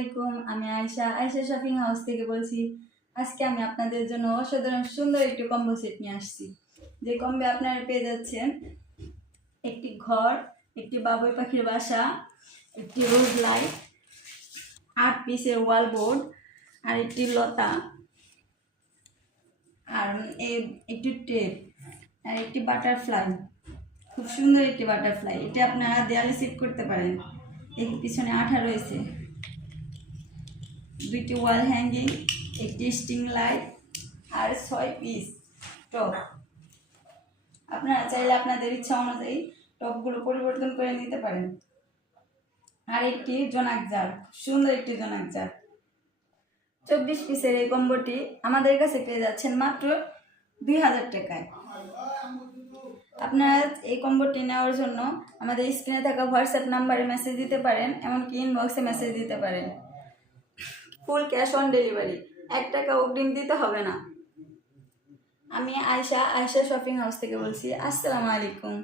আলাইকুম। আমি Ayesha shopping house থেকে বলছি। আজকে আমি আপনাদের জন্য অসাধারণ সুন্দর একটি কম্বো সেট নিয়ে আসছি। যে কম্বে আপনারা পেয়ে যাচ্ছেন একটি ঘর, একটি বাবুই পাখির বাসা, একটি রোজ লাইট, 8 পিসের ওয়াল বোর্ড, আর একটি লতা, আর একটি টেপ, আর একটি বাটারফ্লাই। খুব সুন্দর একটি বাটারফ্লাই। এটা আপনারা দেয়ালে সেট করতে পারেন। এর পিছনে আঠা রয়েছে, 2টি ওয়াল হ্যাঙ্গিং, একটি স্টিং লাইট, আর 6 পিস টপ। আপনারা চাইলে আপনাদের ইচ্ছা অনুযায়ী টপগুলো পরিবর্তন করে নিতে পারেন। আর একটি জোনাক জার, সুন্দর একটি জোনাক জার। 24 পিসের এই কম্বোটি আমাদের কাছে পেয়ে যাচ্ছেন মাত্র 2000 টাকায়। আপনারা এই কম্বোটি নেওয়ার জন্য আমাদের স্ক্রিনে থাকা হোয়াটসঅ্যাপ নাম্বারে মেসেজ দিতে পারেন, এমনকি ইনবক্সে মেসেজ দিতে পারেন। ফুল ক্যাশ অন ডেলিভারি, 1 টাকা অগ্রিম দিতে হবে না। আমি আয়েশা শপিং হাউস থেকে বলছি। আসসালামু আলাইকুম।